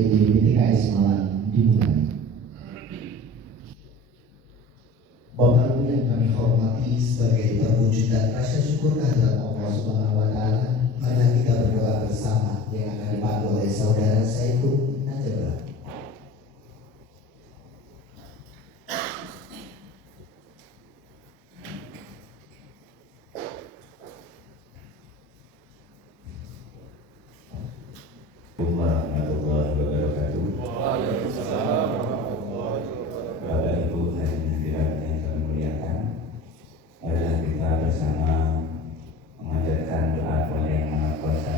UPD PTKS Malang dimulai. Bapak Ibu yang kami hormati, sebagai perwujudan rasa syukur kehadirat Allah Subhanahu wa Ta'ala, marilah kita berdoa bersama yang akan dipandu oleh Saudara Saiful Najaba. Warahmatullahi wabarakatuh. Waalaikumsalam warahmatullahi wabarakatuh. Bapak Ibu hadirin hadirat yang kami muliakan, marilah kita bersama mengajarkan doa kepada Yang Maha Kuasa.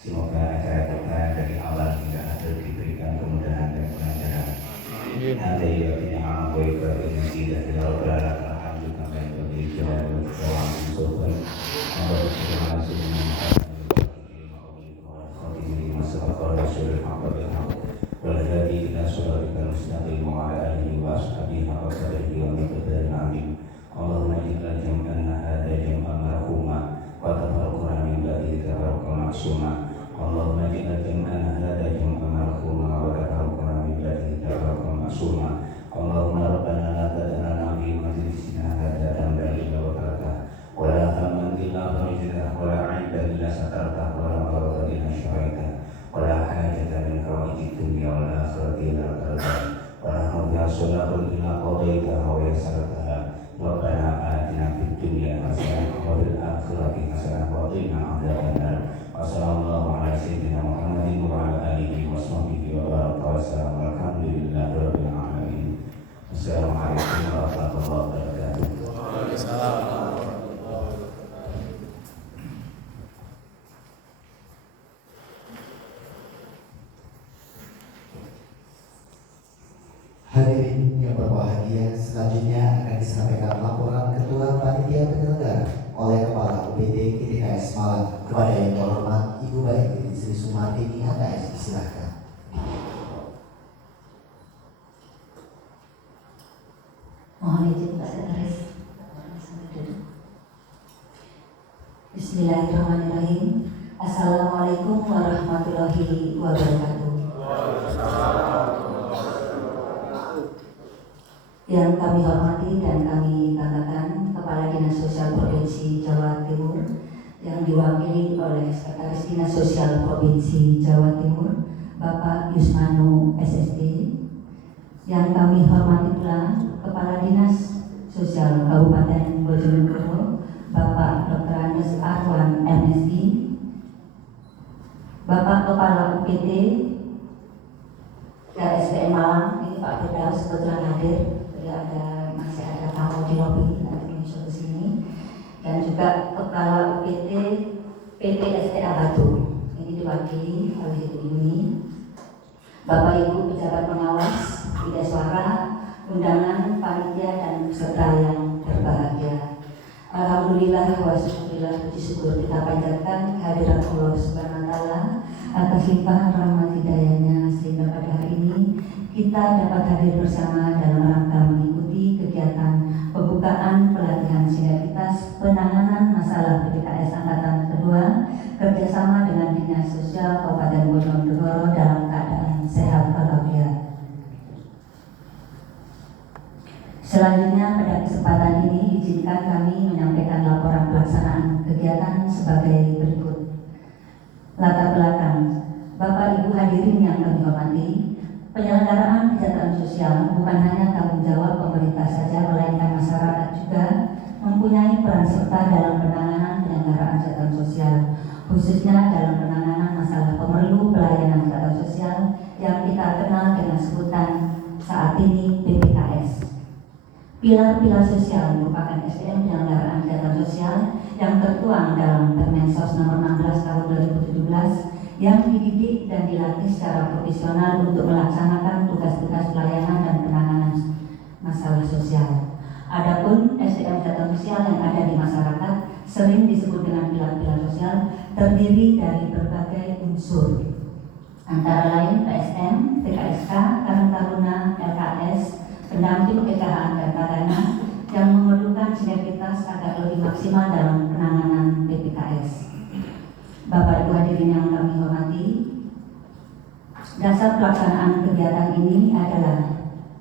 Semoga acara kita dari awal hingga akhir diberikan kemudahan dan kelancaran. Allahumma jadilah jam'ana hadza jam'an marhuma wa tafarraqna min ba'dihi tafarruqan ma'suma. Allahumma jadilah jam'ana hadza jam'an marhuma wa tafarraqna min ba'dihi tafarruqan ma'suma. Allahumma rabbana la tad'alna fi majlisina hadza dhanban illa ghafartah wa la hamman illa farajtah wa la 'aiban illa satartah wa la maradan illa syafaitah wa la hajatan min hawaijid dunya wal akhirati illa qadaytaha wa la hawla illa qadaitaha wa yassartaha. Rabbana atina fid dunya hasanah wa fil akhirati hasanah wa qina adzabannar. Wassallallahu ala sayyidina Muhammadin wa ala alihi wa sahbihi wa baraka wa sallam. Alhamdulillahi rabbil alamin. Assalamualaikum warahmatullahi wabarakatuh. Waalaikumsalam. Hadirin yang berbahagia, selanjutnya akan disampaikan laporan Ketua Panitia Penyelenggara oleh Kepala UPD PTKS Malang. Kepada yang terhormat Ibu Baik Sri Sumartini HKS, silakan. Mohon izin Pak Sekretaris. Bismillahirrahmanirrahim. Assalamualaikum warahmatullahi wabarakatuh. Yang kami hormati dan kami banggakan Kepala Dinas Sosial Provinsi Jawa Timur yang diwakili oleh Sekretaris Dinas Sosial Provinsi Jawa Timur Bapak Yusmanu SSD. Yang kami hormati pula Kepala Dinas Sosial Kabupaten Bojonegoro Bapak Dr. Andes Arwan MSI, Bapak Kepala UPT KSPM Malang, ini Pak Firdaus kebetulan hadir. Masih ada tamu di lobi nanti menyusul ke sini, dan juga Kepala UPT PPSTA Batu, ini diwakili oleh Ibu Yuni, Bapak Ibu pejabat pengawas, tidak suara, undangan, panitia dan peserta yang berbahagia. Alhamdulillah wa syukurillah, puji syukur kita panjatkan kehadirat Allah Subhanahu wa Ta'ala atas limpahan rahmat hidayahnya, sehingga pada hari ini kita dapat hadir bersama dalam rangka mengikuti kegiatan pembukaan pelatihan sinergitas penanganan masalah PTKS Angkatan Kedua kerjasama dengan Dinas Sosial Kabupaten Bojonegoro dalam keadaan sehat walafiat. Selanjutnya pada kesempatan ini izinkan kami menyampaikan laporan pelaksanaan kegiatan sebagai berikut. Latar belakang, Bapak Ibu hadirin yang kami hormati, penyelenggaraan kesejahteraan sosial bukan hanya tanggung jawab pemerintah saja, melainkan masyarakat juga mempunyai peran serta dalam penanganan penyelenggaraan kesejahteraan sosial, khususnya dalam penanganan masalah pemerlu pelayanan kesejahteraan sosial yang kita kenal dengan sebutan saat ini PPKS. Pilar-pilar sosial merupakan SDM penyelenggaraan kesejahteraan sosial yang tertuang dalam Permensos nomor 16 tahun 2017 yang dididik dan dilatih secara profesional untuk melaksanakan tugas-tugas pelayanan dan penanganan masalah sosial. Adapun SDM kesejahteraan sosial yang ada di masyarakat sering disebut dengan pilar-pilar sosial, terdiri dari berbagai unsur, antara lain PSN, TKSK, Karang Taruna, LKS, pendamping PKH dan Kadana, yang memerlukan sinergitas agar lebih maksimal dalam penanganan PPKS. Bapak Ibu hadirin yang kami hormati, Dasar pelaksanaan kegiatan ini adalah: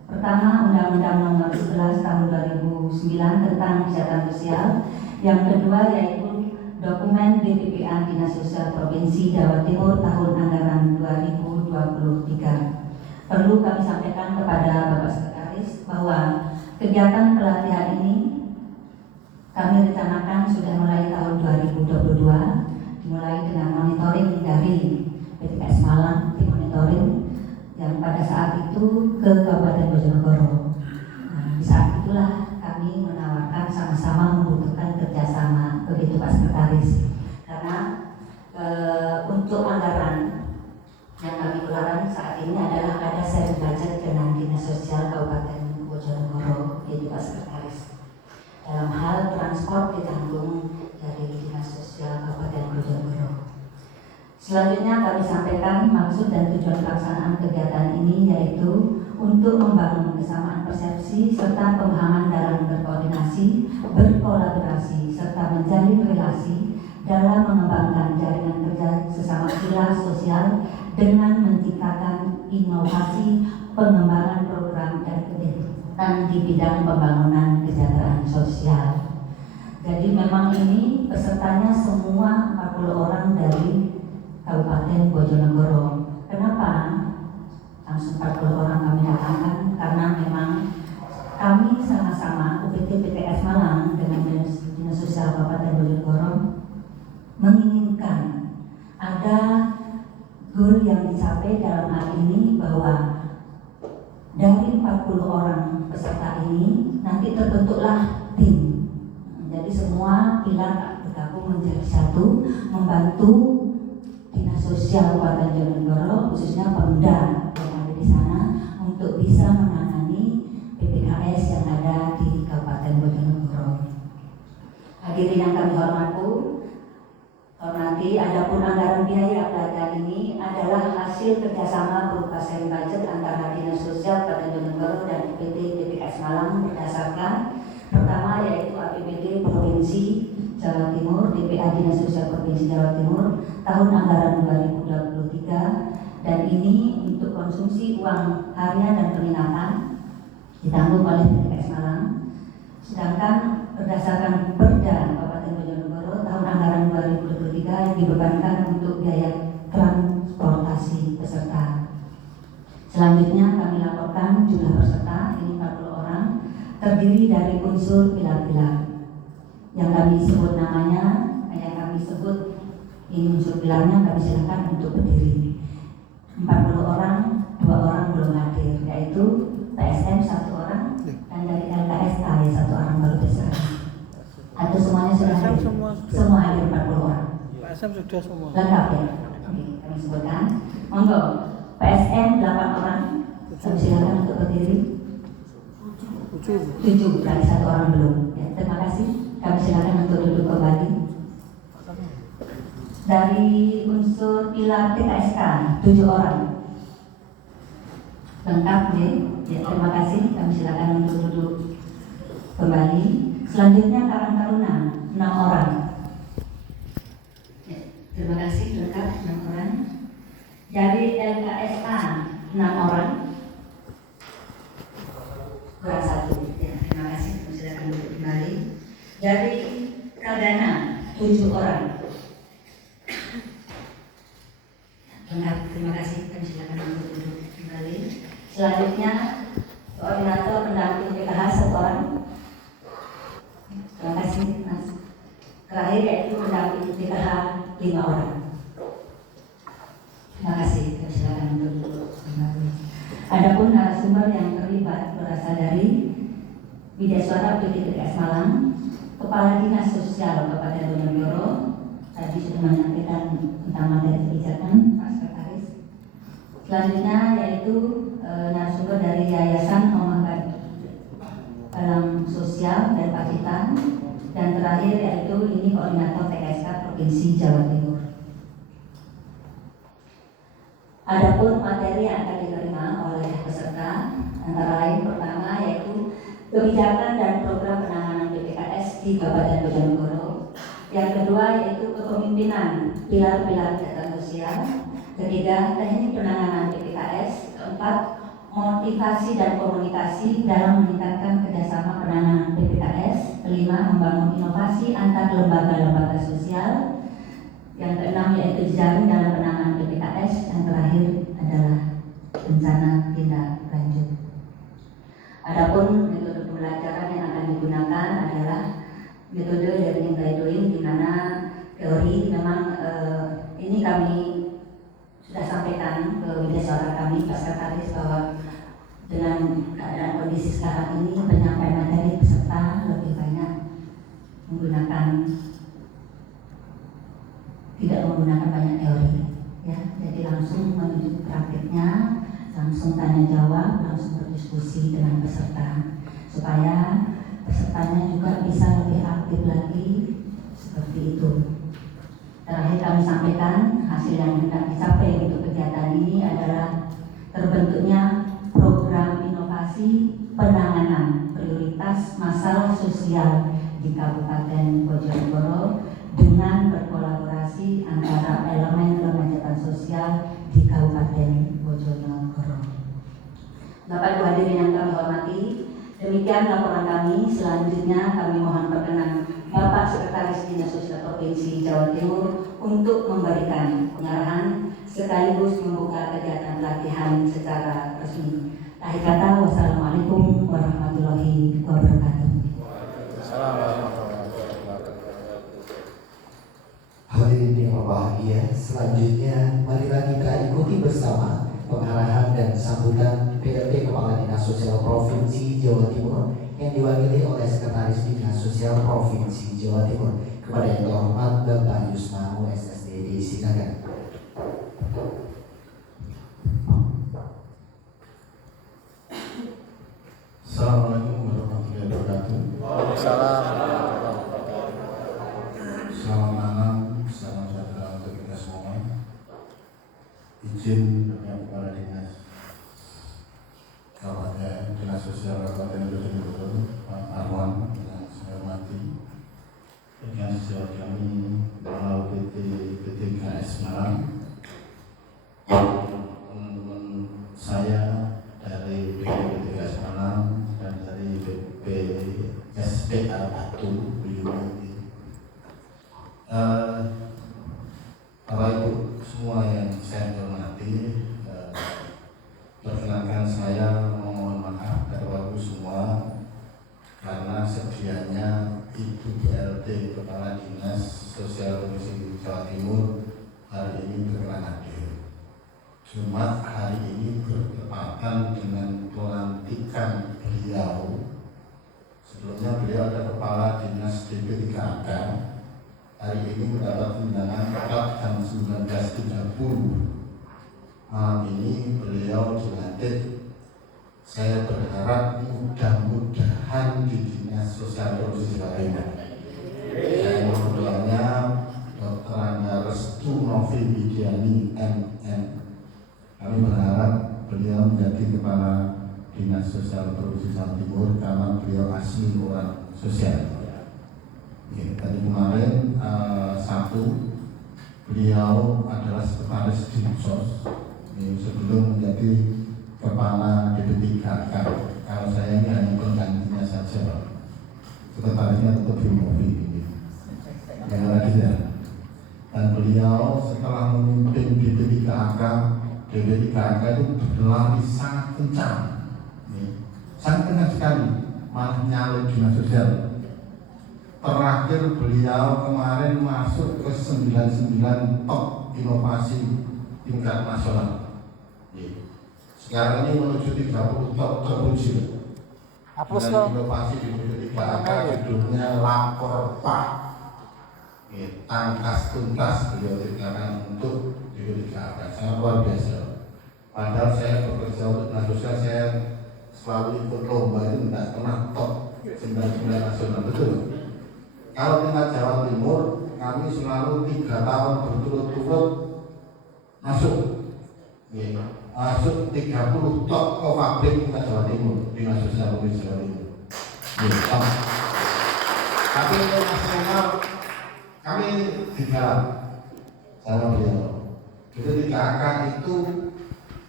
pertama, Undang-Undang Nomor 11 Tahun 2009 tentang Kesehatan Sosial. Yang kedua yaitu Dokumen BPPA Dinas Sosial Provinsi Jawa Timur tahun anggaran 2023. Perlu kami sampaikan kepada Bapak Sekretaris bahwa kegiatan pelatihan ini kami rencanakan sudah mulai tahun 2022, dimulai dengan monitoring dari PTKS Malang, tim monitoring yang pada saat itu ke Kabupaten Bojonegoro. Nah, di saat itulah kami menawarkan sama-sama membutuhkan kerjasama, begitu Pak Sekretaris, karena untuk anggaran yang kami keluarkan saat ini adalah ada sharing budget dengan Dinas Sosial Kabupaten Bojonegoro, begitu Pak Sekretaris. Dalam hal transport ditanggung dari Dinas Sosial Kabupaten Bojonegoro. Selanjutnya kami sampaikan maksud dan tujuan pelaksanaan kegiatan ini yaitu untuk membangun kesamaan persepsi serta pemahaman dalam berkoordinasi, berkolaborasi, serta menjalin relasi dalam mengembangkan jaringan kerja sesama pilar sosial dengan menciptakan inovasi pengembangan program dan kegiatan di bidang pembangunan kesejahteraan sosial. Jadi memang ini pesertanya semua 40 orang dari Kabupaten Bojonegoro. Kenapa langsung 40 orang kami datangkan? Karena memang kami sama-sama UPT PTKS Malang dengan Dinas Sosial Kabupaten Bojonegoro menginginkan ada goal yang dicapai dalam hal ini, bahwa dari 40 orang peserta ini nanti terbentuklah tim. Jadi semua pilar bergabung menjadi satu, membantu Dinas Sosial Kabupaten Bojonegoro, khususnya Pemda yang ada di sana, untuk bisa menangani PPKS yang ada di Kabupaten Bojonegoro. Hadirin yang kami hormati, adapun anggaran biaya pelatihan ini adalah hasil kerjasama berupa sharing budget antara Dinas Sosial Kabupaten Bojonegoro dan UPT PPKS Malang berdasarkan pertama yaitu APBD Provinsi Jawa Timur, DPA Dinas Sosial Provinsi Jawa Timur tahun anggaran 2023, dan ini untuk konsumsi uang harian dan penginapan ditanggung oleh PPKS Malang. Sedangkan berdasarkan Perda Kabupaten Bojonegoro tahun anggaran 2023 yang dibebankan untuk biaya transportasi peserta. Selanjutnya kami laporkan jumlah peserta ini 40 orang, terdiri dari unsur pilar-pilar yang kami sebut namanya, yang kami sebut ini unsur pilarnya, kami silakan untuk berdiri. 40 orang, 2 orang belum hadir, yaitu PSM 1 orang dan dari LKSK 1 orang baru berserta. Atau semuanya sudah hadir? Semua hadir 40 orang. PSM sudah semua. Lengkap ya? Oke, kami sebutkan. Monggo, PSM 8 orang, kami silakan untuk berdiri. 7, dari 1 orang belum. Ya, terima kasih. Kami silakan untuk duduk kembali. Dari unsur pilar PKSK 7 orang. Lengkap ya? Ya, terima kasih. Kami silakan untuk duduk kembali. Selanjutnya Karang Taruna 6 orang. Ya, terima kasih, lengkap 6 orang. Dari LKSA 6 orang. Kurang 1. Ya, terima kasih. Kami silakan duduk kembali. Dari Kadana 7 orang. Lengkap, terima kasih. Kami silakan untuk duduk kembali. Selanjutnya koordinator pendamping PKH 1 orang. Terima kasih, Mas. Terakhir yaitu pendamping PKH 5 orang. Terima kasih. Kami silakan untuk duduk kembali. Adapun narasumber yang terlibat berasal dari Widya Suara PTKS Malang, Kepala Dinas Sosial Kabupaten Bojonegoro, tadi sudah menyampaikan tentang materi kebijakan Pak Sekretaris. Selanjutnya yaitu narasumber dari Yayasan Omah Dalam Sosial dan Pacitan, dan terakhir yaitu ini koordinator TKSK Provinsi Jawa Timur. Adapun materi yang akan diterima oleh peserta antara lain pertama yaitu kebijakan dan program penanganan PPKS di Kabupaten Bojonegoro. Yang kedua yaitu kepemimpinan pilar-pilar kesejahteraan sosial. Ketiga, teknik penanganan PPKS. Keempat, motivasi dan komunikasi dalam meningkatkan kerjasama penanganan PPKS. Kelima, membangun inovasi antar lembaga-lembaga sosial. Yang keenam yaitu jejaring dalam penanganan PPKS. Yang terakhir adalah bencana tindak lanjut. Adapun metode pembelajaran yang akan digunakan adalah metode learning by doing, di mana teori memang ini kami sudah sampaikan ke widyaswara kami Pak Sekretaris bahwa dengan keadaan kondisi sekarang ini penyampaian materi peserta lebih banyak tidak menggunakan banyak teori, ya. Jadi langsung menuju praktiknya, langsung tanya jawab, langsung berdiskusi dengan peserta supaya pesertanya juga bisa lebih aktif lagi seperti itu. Terakhir kami sampaikan hasil yang hendak dicapai untuk kegiatan ini adalah terbentuknya program inovasi penanganan prioritas masalah sosial di Kabupaten Bojonegoro dengan berkolaborasi antara elemen jabatan sosial di Kabupaten Bojonegoro. Bapak Ibu hadirin yang kami hormati, demikian laporan kami. Selanjutnya kami mohon perkenan Bapak Sekretaris Dinas Sosial Provinsi Jawa Timur untuk memberikan pengarahan sekaligus membuka kegiatan pelatihan secara resmi. Akhir kata, wassalamualaikum warahmatullahi wabarakatuh. Hadirin yang berbahagia, selanjutnya marilah kita ikuti bersama pengarahan dan sambutan PLT Kepala Dinas Sosial Provinsi Jawa Timur yang diwakili oleh Sekretaris Dinas Sosial Provinsi Jawa Timur kepada yang terhormat Bapak Yusma SSDD. Silakan. Assalamualaikum warahmatullahi wabarakatuh. Waalaikumsalam. Selamat malam, salam sejahtera untuk kita semua. Izin yang Kepala Dinas Kabupaten Dinas Sosial Kabupaten Bojonegoro, Pak Arwan yang saya hormati, dengan sejawat kami melalui PTKS Malang, teman-teman saya dari PTKS Malang dan dari SPA Batu Buyuni. Bapak Ibu semua yang saya hormati, perkenankan saya memohon maaf kepada Bapak Ibu semua karena sedianya Ibu PLT Kepala Dinas Sosial Provinsi Jawa Timur hari ini berkenan hadir. Cuma hari ini bertepatan dengan pelantikan beliau. Sebelumnya beliau ada Kepala Dinas DP3AK. Hari ini mendapat undangan tepat jam 19.30. Malam ini beliau dilantik. Saya berharap mudah-mudahan di Dinas Sosial Provinsi Jawa Timur. Saya mohon doanya Dr. Angga Restu Novi Widiani MM. Kami berharap beliau menjadi Kepala Dinas Sosial Provinsi Jawa Timur karena beliau asli orang sosial. Ya, tadi kemarin Sabtu beliau adalah sekretaris Dinsos sebelum menjadi Kepala DP3AK. Kalau saya ini hanya penggantinya saja, sekretarisnya tetap Bimovi yang lagi ya. Dan beliau setelah memimpin DP3AK itu berlari sangat kencang, sangat kencang sekali, malah nyalip dinas sosial. Terakhir beliau kemarin masuk ke 99 top inovasi tingkat nasional. Sekarang ini menuju 30 top terkunci. Dan inovasi di DP3AK judulnya Lapor Pak. Tangkas tuntas beliau ceritakan untuk DP3AK, sangat luar biasa. Padahal saya bekerja untuk dinas sosial, saya selalu ikut lomba itu tidak pernah top 99 nasional, betul. Kalau tingkat Jawa Timur, kami selalu 3 tahun berturut-turut masuk 30 top Kopabrik tingkat Jawa Timur, Dinas Sosial Provinsi Jawa Timur. Tapi untuk nasional kami di dalam sama beliau. Jadi 3AK itu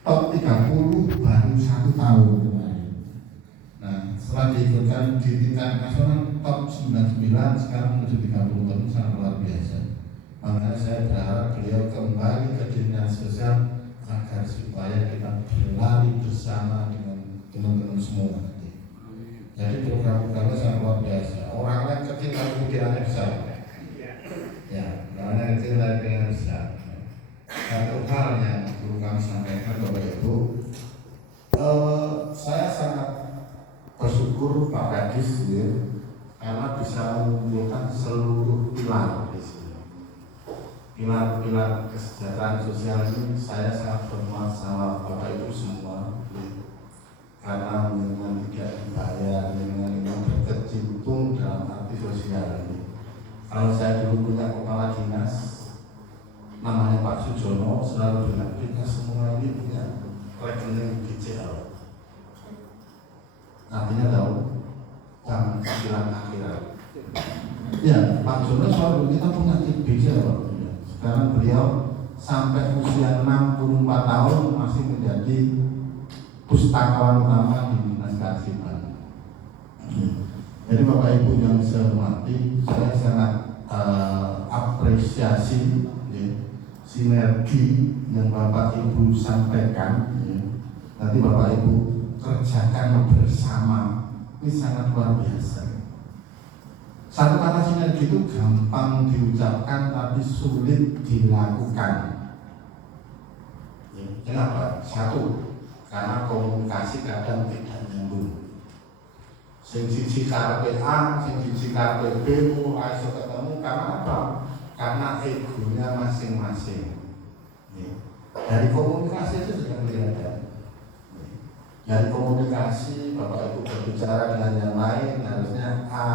top 30 baru 1 tahun kemarin. Nah, setelah diikutkan di tingkat nasional top 99 sekarang menuju 30 tahun, sangat luar biasa. Makanya saya berharap beliau kembali ke dinas sosial agar supaya kita berlari bersama dengan teman-teman semua. Jadi program-programnya sangat luar biasa. Orangnya kecil tapi pikirannya besar. Ya, orangnya kecil tapi pikirannya besar. Satu hal yang perlu kami sampaikan Bapak Ibu, saya sangat bersyukur Pak Kadis ya, karena bisa mengumpulkan seluruh pilar di sini. Pilar-pilar kesejahteraan sosial ini saya sangat hormat sama Bapak Ibu semua ya. Karena dengan tidak dibayar, dengan ini berkecimpung dalam arti sosial ini. Kalau saya dulu punya kepala dinas namanya Pak Sujono, selalu bilang kita semua ini punya rekening BCL. Artinya tahu jangan pikiran akhirat. Ya, Pak Jono selalu kita punya BCL. Sekarang beliau sampai usia 64 tahun masih menjadi pustakawan utama di Dinas Kearsipan. Jadi Bapak Ibu yang saya hormati, saya sangat apresiasi sinergi yang Bapak Ibu sampaikan. Nanti Bapak Ibu kerjakan bersama, ini sangat luar biasa. Satu kata sinergi itu gampang diucapkan tapi sulit dilakukan. Kenapa? Satu, karena komunikasi kadang tidak nyambung. Sing siji karepe A, sing siji karepe B, ora iso ketemu karena apa? Karena egonya masing-masing. Dari komunikasi itu sudah kelihatan. Dari komunikasi Bapak Ibu berbicara dengan yang lain harusnya A,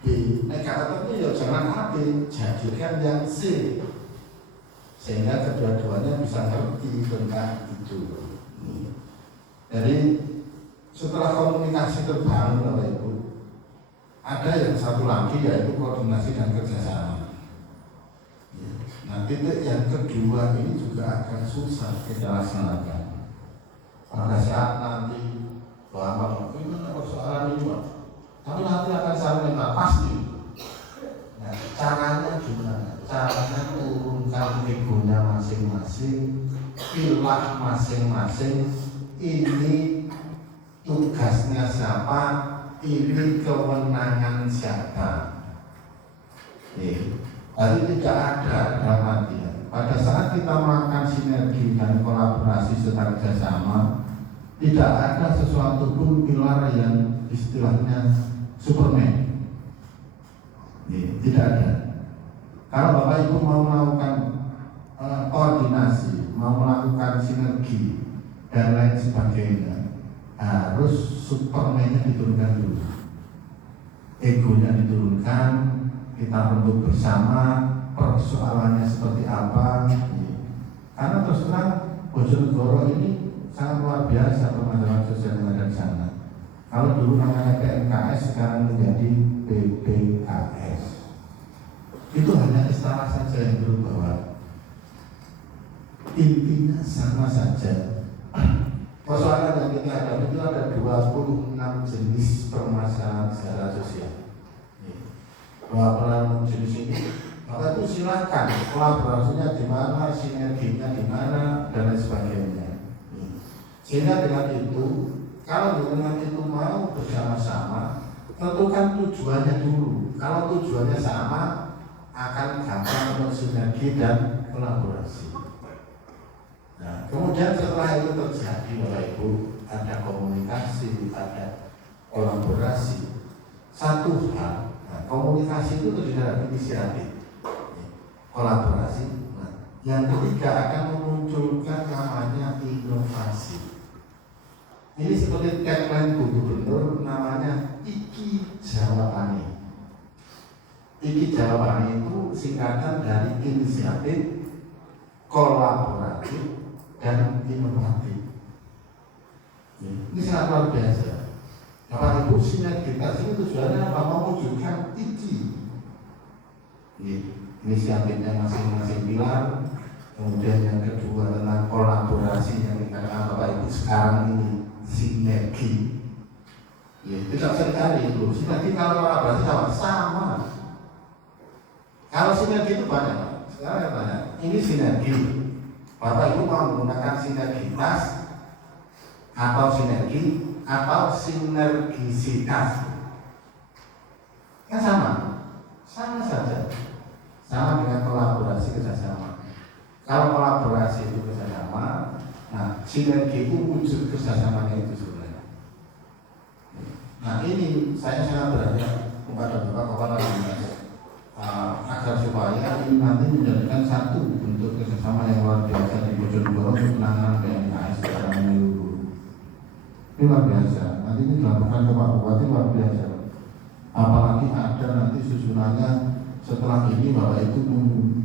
B. Kata itu ya jangan A, B, jadikan yang C, sehingga kedua-duanya bisa ngerti tentang itu. Jadi setelah komunikasi terbangun Bapak Ibu, ada yang satu lagi yaitu koordinasi dan kerjasama. Nah, titik yang kedua ini juga akan susah kita laksanakan. Pada saat nanti bahwa ini persoalan ini, tapi nanti akan saling pasti. Nah, caranya gimana? Caranya turunkan egonya masing-masing, pilah masing-masing. Ini tugasnya siapa? Ini kewenangan siapa? Jadi tidak ada dalam artian pada saat kita melakukan sinergi dan kolaborasi serta kerjasama, tidak ada sesuatu pun pilar yang istilahnya Superman. Tidak ada. Kalau Bapak Ibu mau melakukan koordinasi, mau melakukan sinergi dan lain sebagainya, harus Superman-nya diturunkan dulu, egonya diturunkan. Kita untuk bersama persoalannya seperti apa. Karena terus terang Bojonegoro ini sangat luar biasa permasalahan sosial yang ada di sana. Kalau dulu namanya PMKS sekarang menjadi PPKS. Itu hanya istilah saja yang berubah. Intinya sama saja. Persoalan yang kita hadapi itu ada 26 jenis permasalahan secara sosial. Bahwa jenis ini, maka itu silakan kolaborasinya di mana, sinerginya di mana, dan lain sebagainya. Sehingga dengan itu, kalau dengan itu mau bersama-sama, tentukan tujuannya dulu. Kalau tujuannya sama, akan gampang untuk sinergi dan kolaborasi. Nah, kemudian setelah itu terjadi, Bapak Ibu, ada komunikasi, ada kolaborasi. Satu hal. Nah, komunikasi itu terdiri dari inisiatif, kolaborasi. Nah, yang ketiga akan memunculkan namanya inovasi. Ini seperti tagline Bu Gubernur, namanya Iki Jawabane. Iki Jawabane itu singkatan dari inisiatif, kolaboratif, dan inovatif. Ini sangat luar biasa. Bapak Ibu, sinergitas ini tujuannya apa? Mewujudkan iki. Inisiatifnya masing-masing pilar, Kemudian yang kedua tentang kolaborasi yang dikatakan Bapak Ibu sekarang ini, sinergi. Ya, tidak usah dicari itu. Sinergi kalau kolaborasi sama. Kalau sinergi itu banyak. Sekarang yang banyak. Ini sinergi. Bapak Ibu mau menggunakan sinergitas atau sinergi atau sinergisitas. Kan sama saja. Sama dengan kolaborasi kerjasama. Kalau kolaborasi itu kerjasama, nah sinergi itu wujud kerjasamanya itu sebenarnya. Nah ini saya sangat berharap kepada Bapak Kepala Dinas agar supaya ini nanti menjadikan satu bentuk kerjasama yang luar biasa di Bojonegoro untuk penanganan PMKS secara menyeluruh. Ini luar biasa. Nanti ini dilakukan ke Pak Bupati luar biasa. Apalagi ada nanti susunannya setelah ini Bapak itu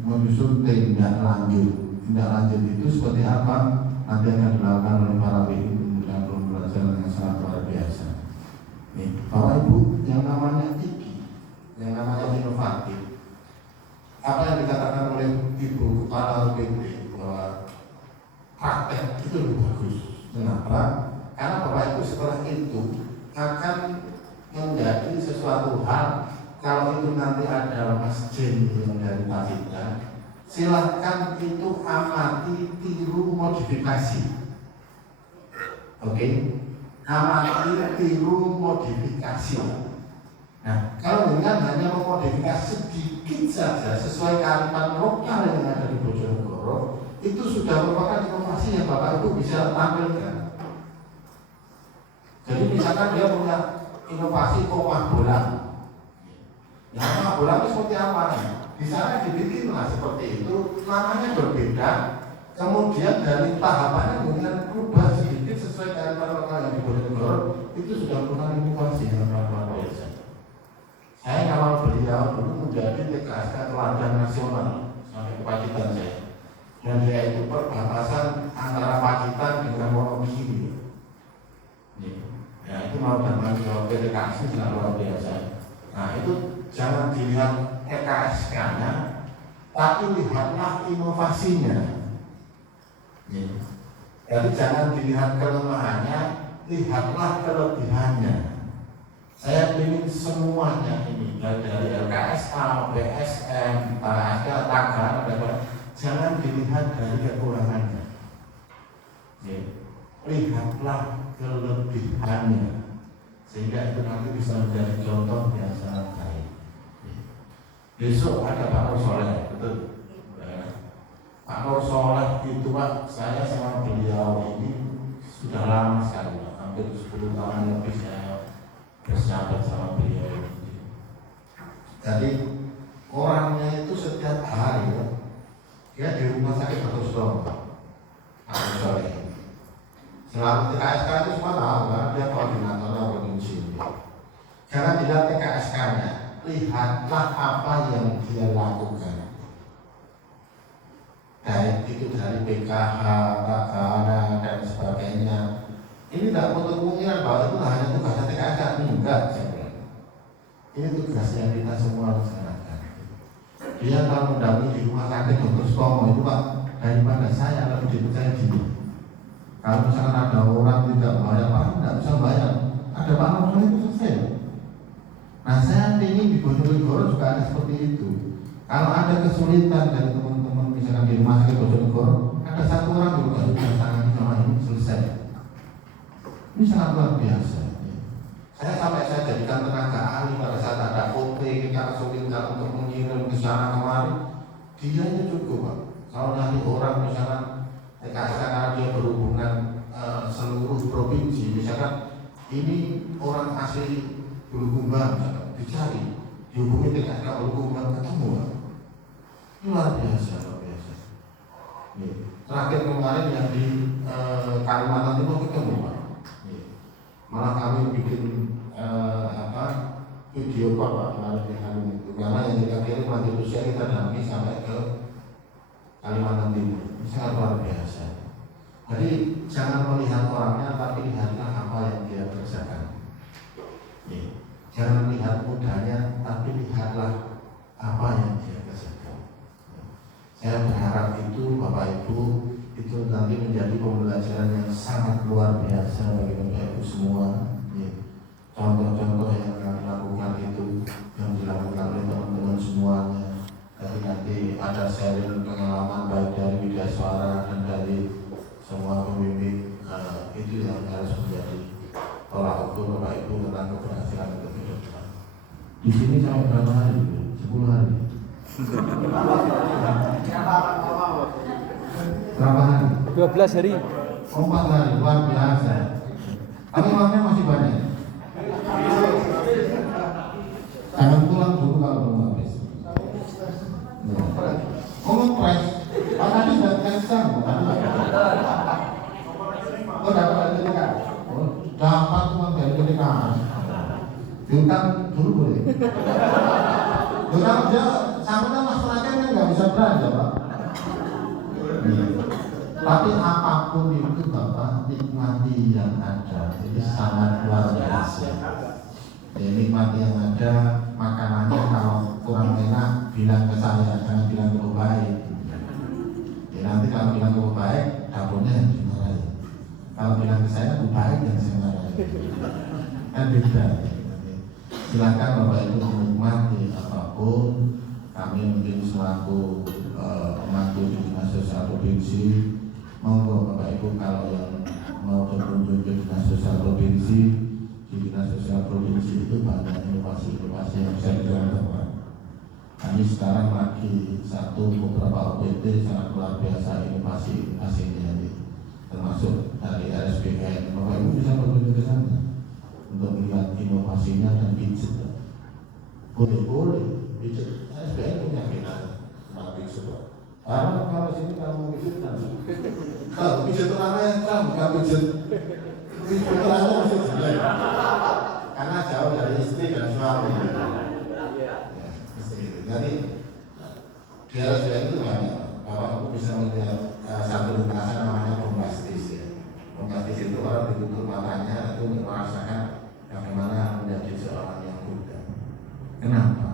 menyusun tindak lanjut. Tindak lanjut itu seperti apa nanti akan dilakukan oleh para WU dan pembelajaran yang sangat luar biasa. Nih, Bapak Ibu, yang namanya IKI, yang namanya inovatif, apa yang dikatakan oleh Ibu Kepala UPD bahwa praktek itu lebih bagus. Kenapa? Karena Bapak Ibu setelah itu akan menjadi sesuatu hal. Kalau itu nanti ada masjid yang dari Tasita, silahkan itu amati, tiru, modifikasi. Oke? Amati, tiru, modifikasi. Nah, kalau dengan hanya memodifikasi sedikit saja sesuai kearifan lokal yang ada di Bojonegoro, itu sudah merupakan inovasi yang Bapak Ibu bisa tampilkan. Jadi misalkan dia punya inovasi komah bola. Ya, komah bola itu seperti apa? Di sana dibikinlah seperti itu, namanya berbeda. Kemudian dari tahapannya kemudian berubah sedikit sesuai kearifan lokal yang di Bojonegoro, itu sudah merupakan inovasi yang luar biasa. Saya kalau beliau dulu menjadi TKSK Teladan Nasional sampai ke Pacitan saya, dan dia itu perbatasan antara Pacitan dengan Wonogiri. Ya itu mau datang ke PTKS itu luar biasa. Nah itu jangan dilihat TKSK-nya, tapi lihatlah inovasinya. Jadi jangan dilihat kelemahannya, lihatlah kelebihannya. Saya ingin semuanya ini dari LKSA, BSM, TAGA, jangan dilihat dari kekurangannya. Lihatlah kelebihannya, sehingga itu nanti bisa menjadi contoh yang sangat baik. Besok ada Pak Nur Soleh, betul? Pak Nur Soleh itu Pak, saya sama beliau ini sudah lama sekali, hampir 10 tahun lebih saya bersahabat sama beliau. Jadi orangnya itu setiap hari dia di rumah sakit terus dong, Pak Nur Soleh. Selama TKSK itu semua tahu kan, dia koordinatornya provinsi. Jangan dilihat TKSK-nya, lihatlah apa yang dia lakukan. Baik itu dari PKH, KKN dan sebagainya. Ini tidak untuk kemungkinan bahwa itu hanya tugasnya TKSK, enggak. Ini tugas yang kita semua laksanakan. Dia kalau mendampingi di rumah sakit Dr. Stomo itu Pak, daripada saya lebih dipercaya gini. Kalau misalkan ada orang tidak bayar Pak, tidak bisa bayar. Ada Pak Nur itu selesai. Nah saya ingin di Bojonegoro juga ada seperti itu. Kalau ada kesulitan dari teman-teman misalkan di rumah sakit Bojonegoro, ada satu orang juga sudah tangani sama ini selesai. Ini sangat luar biasa. Saya sampai saya jadikan tenaga ahli pada saat ada OP, kita kesulitan untuk mengirim ke sana kemari, dia itu cukup Pak. Kalau nanti orang misalkan TKSK karena dia berhubungan seluruh provinsi, misalkan ini orang asli Bulukumba dicari, dihubungi TKSK Bulukumba ketemu Pak. Ini luar biasa, luar biasa. Terakhir kemarin yang di Kalimantan Timur ketemu Pak. Malah kami bikin video call Pak kemarin di hari itu, karena yang kita kirim lanjut usia kita dampingi sampai ke Kalimantan Timur. Ini sangat luar biasa. Jadi jangan melihat orangnya, tapi lihatlah apa yang dia kerjakan. Jangan lihat mudahnya, tapi lihatlah apa yang dia kerjakan. Saya berharap itu Bapak luar biasa bagi Bapak Ibu semua. Ya. Contoh-contoh yang kami lakukan itu yang dilakukan oleh teman-teman semuanya. Tapi nanti ada sharing pengalaman baik dari media suara dan dari semua pembimbing. Itu yang harus menjadi tolak ukur Bapak Ibu tentang keberhasilan untuk hidup. Di sini sampai berapa hari? 10 hari. Berapa hari? 12 hari. 4 hari, luar biasa. Tapi uangnya masih banyak. Jangan pulang dulu kalau belum habis. Ngomong pres, Pak tadi sudah kasih oh dapat dari TK? Oh, dapat uang dari TK. Diutang dulu boleh. Diutang dia sama masyarakat kan nggak bisa belanja Pak. Tapi apapun itu Bapak nikmati yang ada, jadi sangat luar biasa. Ya, nikmati yang ada, makanannya kalau kurang enak bilang ke saya, jangan bilang ke baik. Ya, nanti kalau bilang ke baik, dapurnya yang dimarahi. Kalau bilang ke saya, baik yang saya marahi. Kan beda. Silakan Bapak Ibu menikmati apapun. Kami mungkin selaku pemangku di Dinas Sosial Provinsi, monggo Bapak Ibu kalau yang mau berkunjung ke Dinas Sosial Provinsi, di Dinas Sosial Provinsi itu banyak inovasi-inovasi yang bisa dilakukan. Kami sekarang lagi beberapa OPT sangat luar biasa inovasi-inovasinya ini, termasuk dari RSBN. Bapak Ibu bisa berkunjung ke sana untuk melihat inovasinya dan pijat. Boleh, pijat. RSBN punya kita smart pijat. Karena kalau sini kalau mau pijat kan, kalau pijat itu namanya kan bukan pijat. Itu aja masih jelek. Karena jauh dari istri dan suami. Jadi di RSBN itu banyak. Bapak Ibu bisa melihat satu lintasan namanya bombastis ya. Bombastis itu orang ditutup matanya itu merasakan bagaimana menjadi seorang yang Buddha. Kenapa?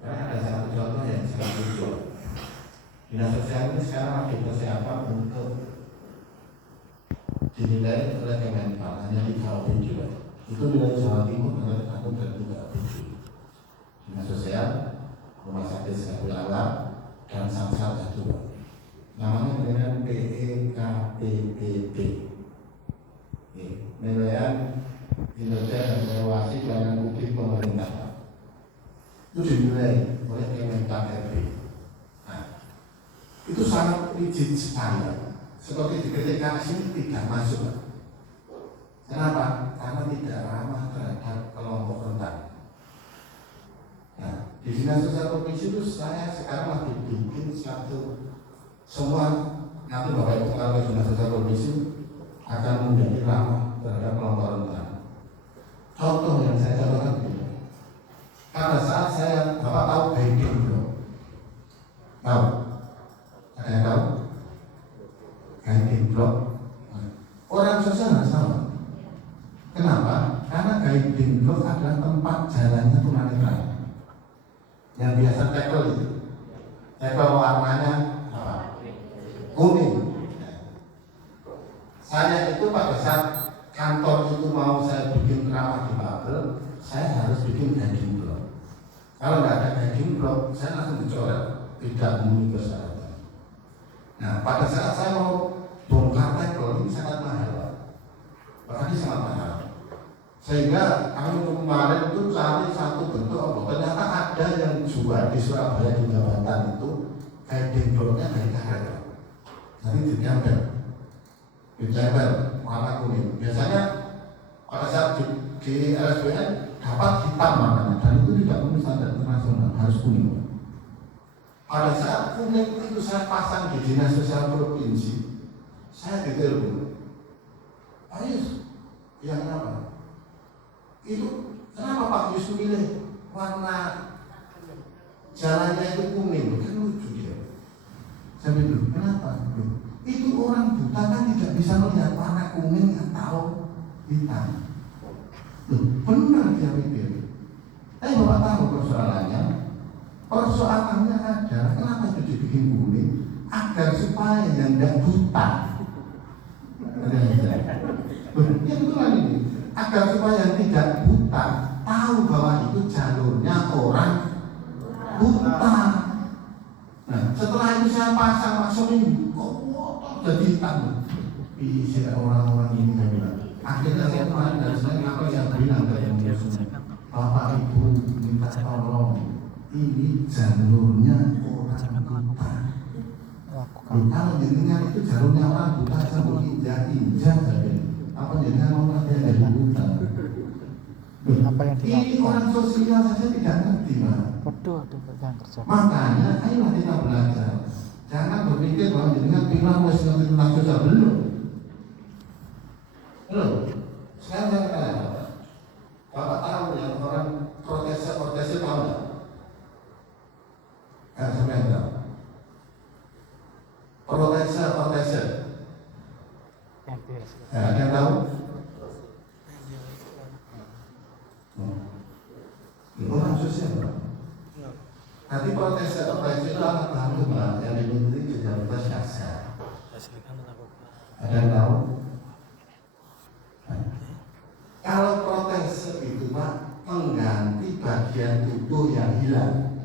Karena ada satu contoh yang sangat lucu. Dinas sosial ini sekarang lagi persiapan untuk dinilai oleh Kemenpar hanya 3 OPD. Itu wilayah Jawa Timur adalah satu dan 3 OPD. Dinas sosial, rumah sakit Sekolah Alam, dan Samsat 2. Namanya dengan PEKPPP. Penilaian kinerja dan evaluasi pelayanan publik pemerintah. Itu dinilai oleh Kemenpar RB. Nah, itu sangat rigid sekali. Seperti di PTK sini tidak masuk. Kenapa? Karena tidak ramah terhadap kelompok rentan. Nah, di Dinas Sosial Provinsi itu saya sekarang lagi bikin semua nanti Bapak Ibu kalau Dinas Sosial Provinsi akan menjadi ramah terhadap kelompok rentan. Contoh yang saya contohkan begini. Pada saat saya Bapak tahu guiding blok, tahu? Ada yang tahu? Guiding block. Orang sosial harus tahu. Kenapa? Karena guiding block adalah tempat jalannya tunanetra. Yang biasa tackle itu. Tackle warnanya apa? Kuning. Saya itu pada saat kantor itu mau saya bikin ramah difabel, saya harus bikin guiding block. Kalau nggak ada guiding block, saya langsung dicoret, tidak memenuhi persyaratan. Nah, pada saat saya mau bongkar tackle ini sangat mahal, Pak. Bahkan sangat mahal. Sehingga kami kemarin itu cari satu bentuk apa? Ternyata ada yang jual di Surabaya di jabatan itu guiding blocknya dari karet. Jadi ditempel warna kuning. Biasanya pada saat di RSBN dapat hitam warnanya dan itu tidak memenuhi standar internasional, harus kuning. Pada saat kuning itu saya pasang di Dinas Sosial Provinsi, saya ditelepon, ayo, yang apa? Itu kenapa Pak Yus milih warna jalannya itu kuning? Kan lucu dia. Saya bilang, kenapa? Itu orang buta kan tidak bisa melihat warna kuning atau hitam. Loh, benar dia pikir. Tapi Bapak tahu persoalannya. Persoalannya ada, kenapa itu dibikin kuning? Agar supaya yang tidak buta. Ya betulan ini, agar supaya tidak buta, tahu bahwa itu jalurnya orang buta. Nah, setelah itu saya pasang masukin, kok jadi hitam. Bisa orang-orang ini saya bilang. Akhirnya saya kemarin dan saya apa yang bilang dari musuh, Bapak Ibu minta tolong, ini jalurnya orang buta. Kalau jenengan itu jalurnya orang buta, saya mau injak saja. Apa jenengan mau ada dari buta? Ini orang sosial saja tidak ngerti, Pak. Makanya ayolah kita belajar. Jangan berpikir bahwa jenengan bilang wes ngerti tentang sosial, belum. Sekarang saya tanya, Bapak tahu yang orang protesnya tahu nggak? Sampai tahu. Protesnya. Ada yang tahu? Orang sosial. Nanti protes itu alat bahan Mbak yang dibentuk sejauh syasa. Ada yang tahu? Kalau protes itu Pak mengganti bagian tubuh yang hilang,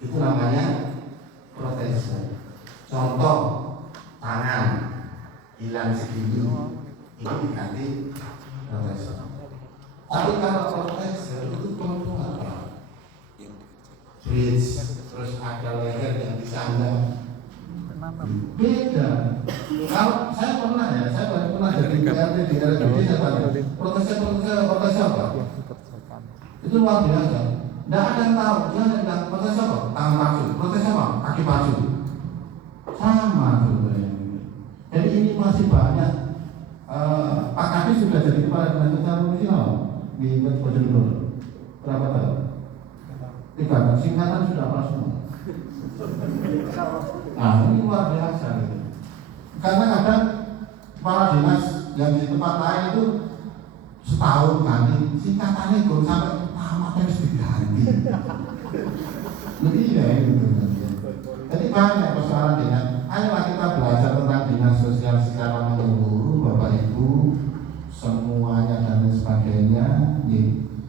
itu namanya protes. Contoh tangan hilang segini, ini diganti protes. Tapi kalau protes itu perlu apa? Bridge, terus ada leher yang disandang. Beda. Kalau saya pernah jadi PRT di RSUD, saya tanya, protes apa? Itu luar biasa. Tidak ada yang tahu. Dia ada protes apa? Tangan palsu. Protes apa? Kaki palsu. Sama sebenarnya. Jadi ini masih banyak. Pak Kadis sudah jadi kepala dinas sosial provinsi di Bojonegoro. Berapa tahun? 3 tahun. Singkatan sudah apa semua? Nah, ini luar biasa gitu. Karena kadang kepala dinas yang di tempat lain itu setahun ganti, singkatannya belum sampai tamat harus diganti. Lebih ya gitu. Jadi banyak persoalan dengan, ayolah kita belajar tentang dinas sosial secara menyeluruh, Bapak Ibu, semuanya dan sebagainya.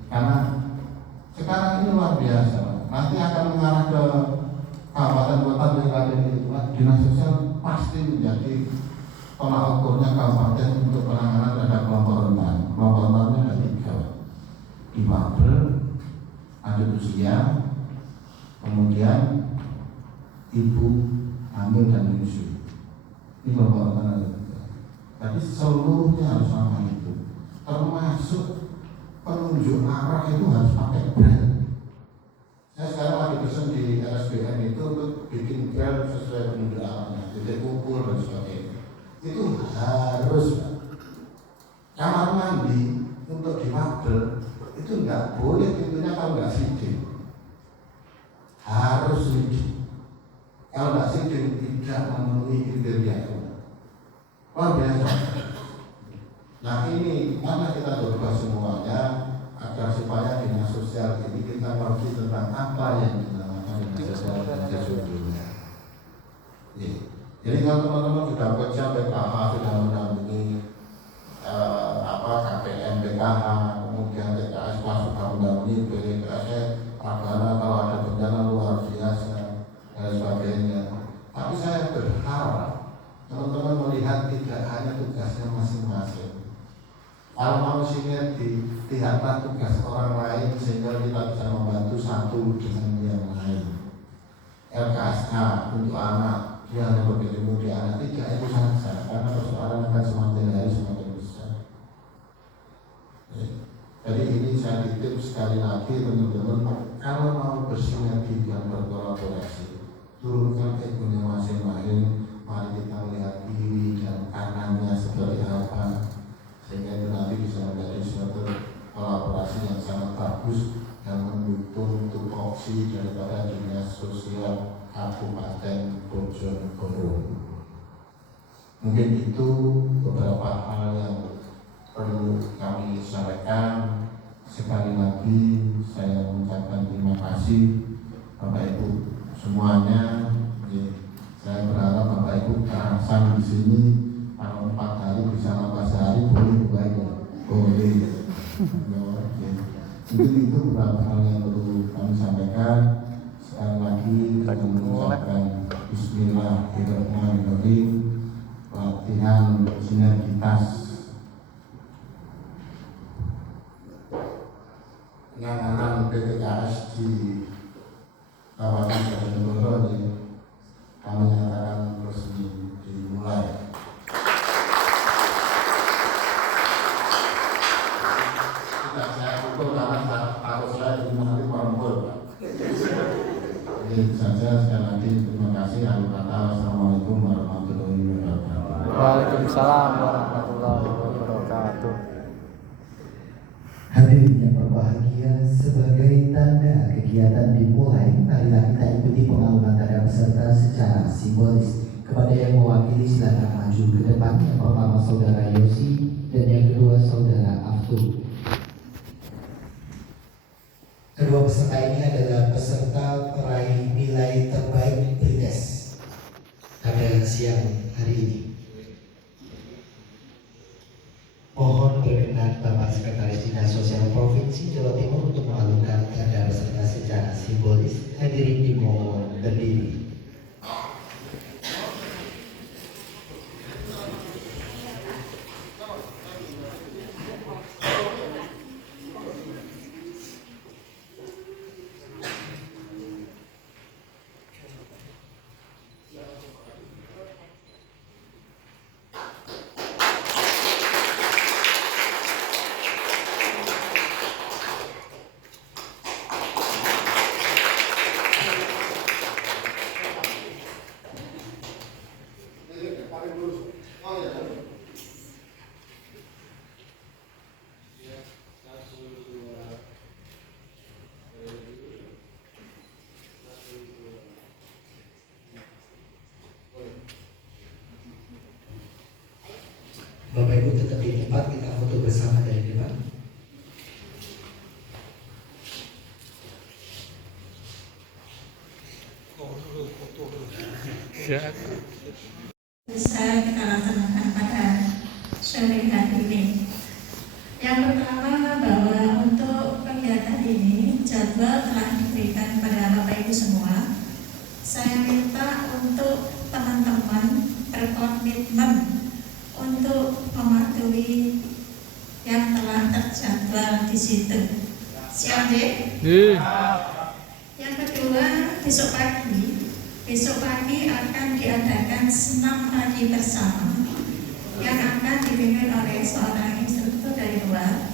Karena sekarang ini luar biasa. Nanti akan mengarah ke kabupaten kota wilayah itu, dinas sosial pasti menjadi tolak ukurnya kabupaten untuk penanganan terhadap kelompok rentan. Kelompok rentannya ada 3, difabel, lanjut usia, kemudian ibu hamil dan menyusui. Ini kelompok rentan ada 3. Jadi seluruhnya harus sama itu, termasuk penunjuk arah itu harus pakai brand. Saya sekarang lagi pesen di RSBN itu untuk bikin brand sesuai penunjuk arahnya, titik kumpul dan sebagainya. Itu harus, kamar mandi untuk difabel itu nggak boleh pintunya kalau nggak siding, harus siding. Kalau nggak siding tidak memenuhi kriteria itu. Luar biasa. Nah ini mana kita berubah semuanya agar supaya dinas sosial ini kita mengerti tentang apa yang dinamakan dinas sosial dan sesungguhnya. Jadi kalau teman-teman sudah kerja PKH, sudah mendampingi KPM, PKH, kemudian TKS, sudah mendampingi BKS, Pagana kalau ada bencana luar biasa dan sebagainya. Tapi saya berharap teman-teman melihat tidak hanya tugasnya masing-masing. Kalau mau sinergi, lihatlah tugas orang lain sehingga kita bisa membantu satu dengan yang lain. LKSK untuk anak, dia hanya berkecimpung di anak 3 itu saja, karena persoalan akan semakin hari semakin besar. Jadi ini saya titip sekali lagi teman-teman, kalau mau bersinergi dan berkolaborasi, turunkan egonya masing-masing. Mari kita melihat kiri dan kanannya seperti apa, sehingga itu nanti bisa menjadi suatu kolaborasi yang sangat bagus yang mendukung tupoksi daripada dinas sosial Kabupaten Bojonegoro. Mungkin itu beberapa hal yang perlu kami sampaikan. Sekali lagi saya mengucapkan terima kasih Bapak Ibu semuanya. Saya berharap Bapak Ibu kerasan di sini kalau 4 hari bisa nambah sehari boleh. Mungkin itu beberapa hal yang perlu kami sampaikan. Sekali lagi kami mengucapkan Bismillahirrahmanirrahim. Pelatihan sinergitas penanganan PTKS di Kabupaten Bojonegoro ini kami nyatakan resmi dimulai. Tidak saya pukul karena takut saya ini nanti merempul, Pak. Jadi itu saja, sekali lagi terima kasih. Assalamualaikum warahmatullahi wabarakatuh. Waalaikumsalam warahmatullahi wabarakatuh. Hadirin yang berbahagia, sebagai tanda kegiatan dimulai, marilah kita ikuti pengaluman dada peserta secara simbolis. Kepada yang mewakili silakan maju ke depan. Yang pertama Saudara Yosi dan yang kedua Saudara Aftu. Kedua peserta ini adalah peserta peraih nilai terbaik Brites pada siang hari ini. Mohon berkenan Bapak Sekretaris Dinas Sosial Provinsi Jawa Timur untuk mengalukan tanda peserta secara simbolis. Hadirin dimohon berdiri. Bapak Ibu tetap di tempat, kita foto bersama dari depan. Bisa kita laksanakan pada sore hari ini. Yang pertama, bahwa untuk kegiatan ini jadwal telah diberikan pada Bapak Ibu semua. Saya minta untuk teman-teman berkomitmen untuk mematuhi yang telah terjadwal di situ. Siap, Dek? Yang kedua, besok pagi akan diadakan senam pagi bersama yang akan dipimpin oleh seorang instruktur dari luar.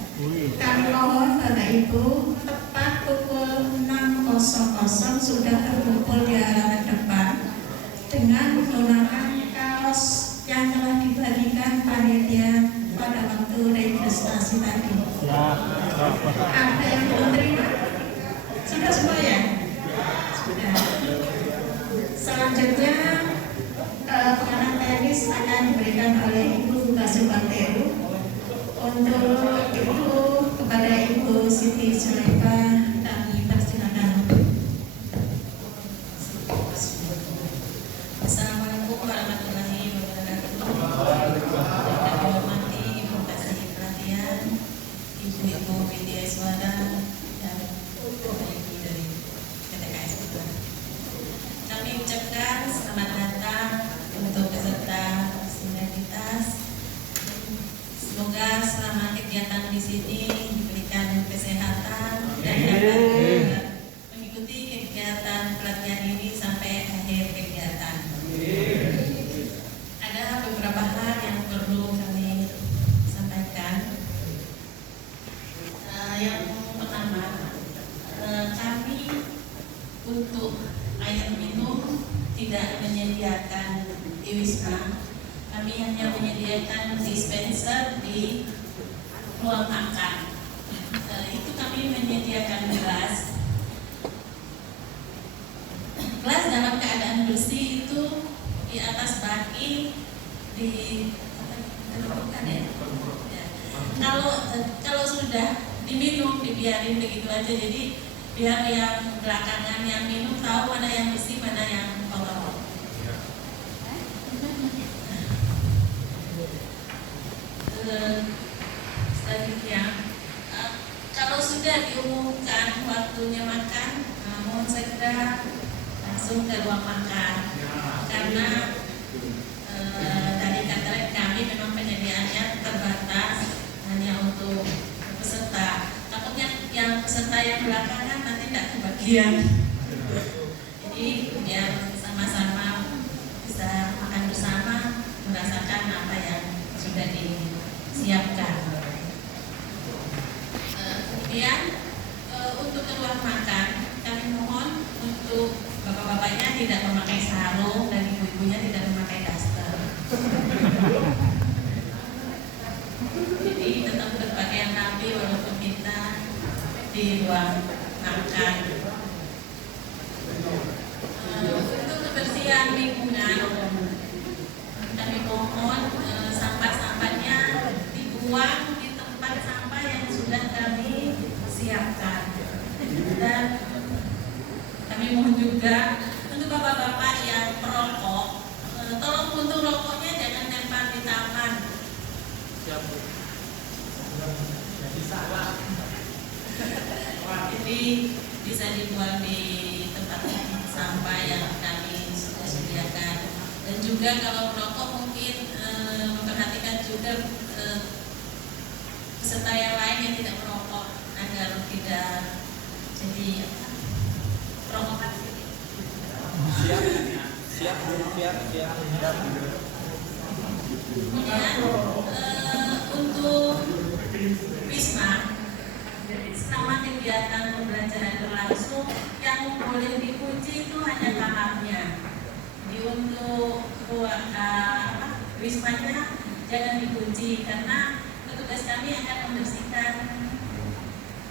Kami mohon Bapak Ibu tepat pukul 6.00 sudah terkumpul di halaman depan dengan menggunakan kaos yang telah dibagikan panitia pada waktu registrasi tadi. Ada yang belum terima? Sudah semua ya? Sudah. Selanjutnya pengenalan teknis akan diberikan oleh Ibu Basubanteru. Untuk Ibu, kepada Ibu Siti Zulaifa kami persilakan. Assalamualaikum warahmatullahi wabarakatuh. Kami hormati Ibu kasih perhatian, Ibu Widya Iswara dan Ibu dari PTKS Putra. Kami ucapkan selamat datang untuk peserta sinergitas. Semoga selama kegiatan di sini diberikan kesehatan dan dapat mengikuti kegiatan pelatihan ini sampai akhir kegiatan. Ada beberapa hal yang perlu kami sampaikan. Yang pertama, kami untuk air minum tidak menyediakan di Wisma. Kami hanya menyediakan dispenser di ruang makan. Itu kami menyediakan gelas. Gelas dalam keadaan bersih itu di atas baki ditemukan ya. Kalau sudah diminum dibiarin begitu aja. Jadi biar yang belakangan yang minum tahu mana yang bersih mana yang kotor. Selanjutnya, kalau sudah sudah diumumkan waktunya makan, mohon segera langsung ke ruang makan karena dari kantor kami memang penyediaannya terbatas hanya untuk peserta. Takutnya yang peserta yang belakangan nanti tidak kebagian. Jadi biar sama-sama bisa makan bersama, merasakan apa yang sudah disiapkan. Kemudian untuk keluar makan, kami mohon untuk bapak-bapaknya tidak memakai sarung dan ibu-ibunya tidak memakai daster. Jadi tetap berpakaian rapi walaupun kita di ruang makan. Untuk kebersihan lingkungan, kami mohon sampah-sampahnya dibuang di tempat sampah yang sudah kami siapkan. Dan kami mohon juga untuk bapak-bapak yang perokok, tolong puntung rokoknya jangan lempar di taman. Jadi bisa dibuang di tempat sampah yang kami sudah sediakan. Dan juga kalau merokok mungkin memperhatikan juga peserta yang lain yang tidak merokok agar tidak jadi perokokan. Siap. Kemudian untuk Wisma, selama kegiatan pembelajaran berlangsung yang boleh dikunci itu hanya kamarnya. Jadi untuk Wismanya jangan dikunci karena petugas kami akan membersihkan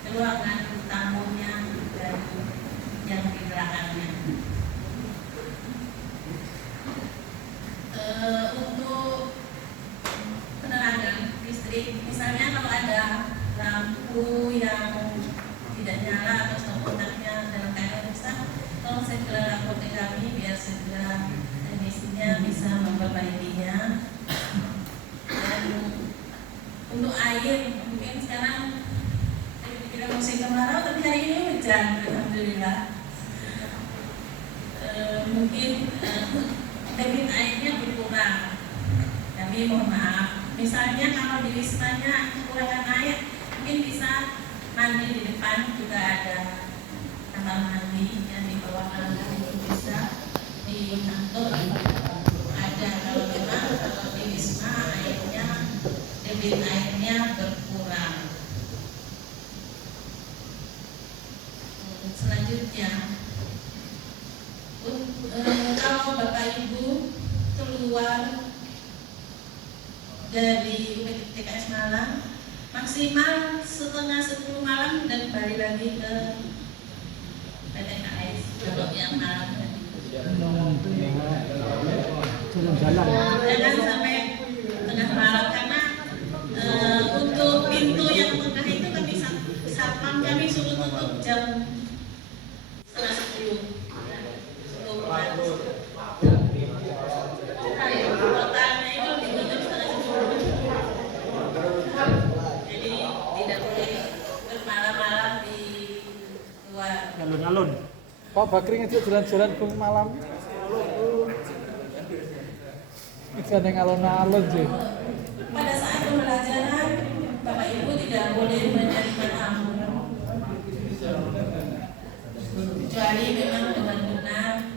ruangan tamunya dan yang di belakangnya. Untuk penerangan listrik, misalnya kalau ada lampu yang tidak nyala atau stop kontaknya dalam keadaan rusak, tolong segera lapor ke kami biar segera teknisinya bisa memperbaikinya. Dan untuk air, mungkin sekarang kita musim kemarau, tapi hari ini hujan, alhamdulillah. Mungkin debit airnya berkurang. Kami mohon maaf. Misalnya kalau di wismanya kekurangan air, mungkin bisa mandi di depan, juga ada kamar mandi yang di bawah lantai itu bisa di kantor ada. Kalau memang kalau di wisma airnya debit airnya berkurang. Selanjutnya, kalau Bapak Ibu keluar dari UPTKS Malang maksimal setengah 10 malam dan kembali lagi ke PTKS kalau yang malam. Jangan sampai tengah malam karena untuk pintu yang tengah itu kami satpam kami suruh tutup jam setengah 10. Totalnya itu ditutup setengah 10. Jadi tidak boleh bermalam-malam di luar. Alun-alun. Pak Bakri ngejak jalan-jalan ke malam. Itu ada yang alun-alun sih. Pada saat pembelajaran, Bapak Ibu tidak boleh menerima tamu. Kecuali memang benar-benar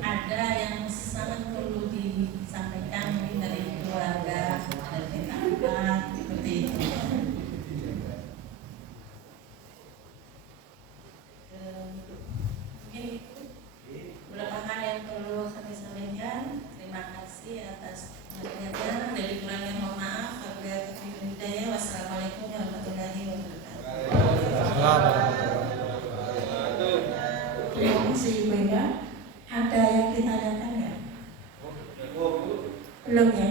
ada yang sangat perlu disampaikan mungkin dari keluarga, dari tempat seperti itu. Mungkin beberapa hal yang perlu kami sampaikan. Terima kasih atas perhatiannya. Dari kurangnya mohon maaf. Wassalamualaikum warahmatullahi wabarakatuh. Terima kasih Ibu Ega. Ada yang ditanyakan nggak? Belum ya?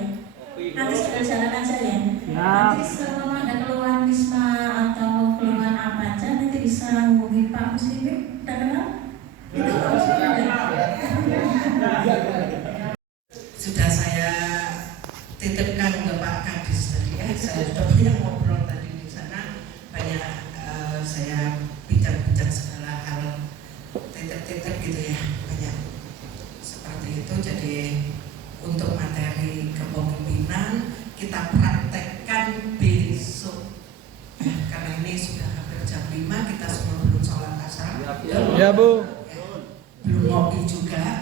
Nanti saudara-saudara saya. Nanti selama ada keluhan Wisma atau keluhan apa aja nanti bisa hubungi Pak Muslimin. Udah kenal? Itu Pak Muslimin. Sudah saya titipkan ke Pak Kadis tadi ya. Saya sudah banyak ngobrol tadi di sana, banyak Ya Bu. Belum ngopi juga.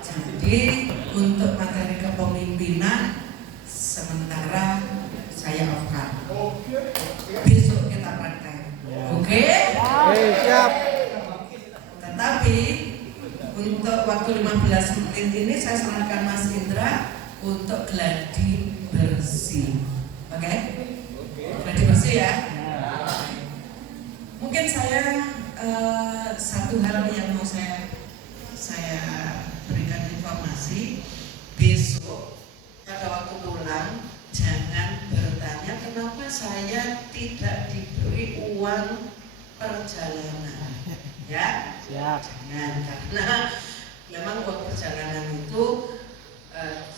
Jadi untuk materi kepemimpinan sementara saya off-cam. Besok kita praktek. Oke? Siap. Tetapi untuk waktu 15 menit ini saya serahkan Mas Indra untuk gladi bersih. Oke? Gladi bersih ya. Mungkin saya satu hal yang mau saya berikan informasi, besok pada waktu pulang jangan bertanya kenapa saya tidak diberi uang perjalanan, ya? Jangan, karena memang uang perjalanan itu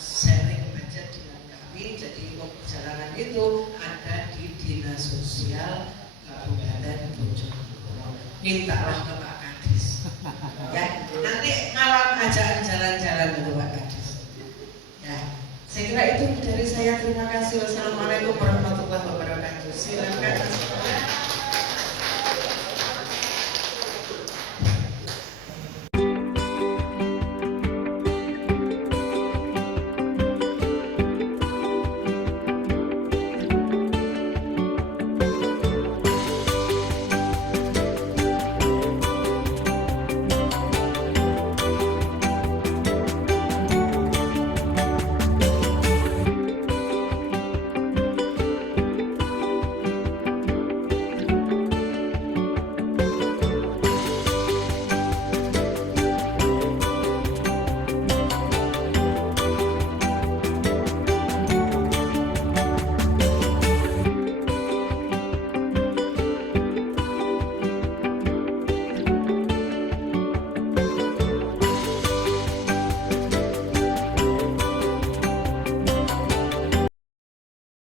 sharing budget dengan kami, jadi uang perjalanan itu ada di Dinas Sosial Kabupaten Bojonegoro. Mintalah ke Pak Kadis, ya. Nanti malam ajaan jalan-jalan itu Pak Kadis. Ya, saya kira itu dari saya. Terima kasih. Wassalamualaikum warahmatullahi wabarakatuh. Silakan.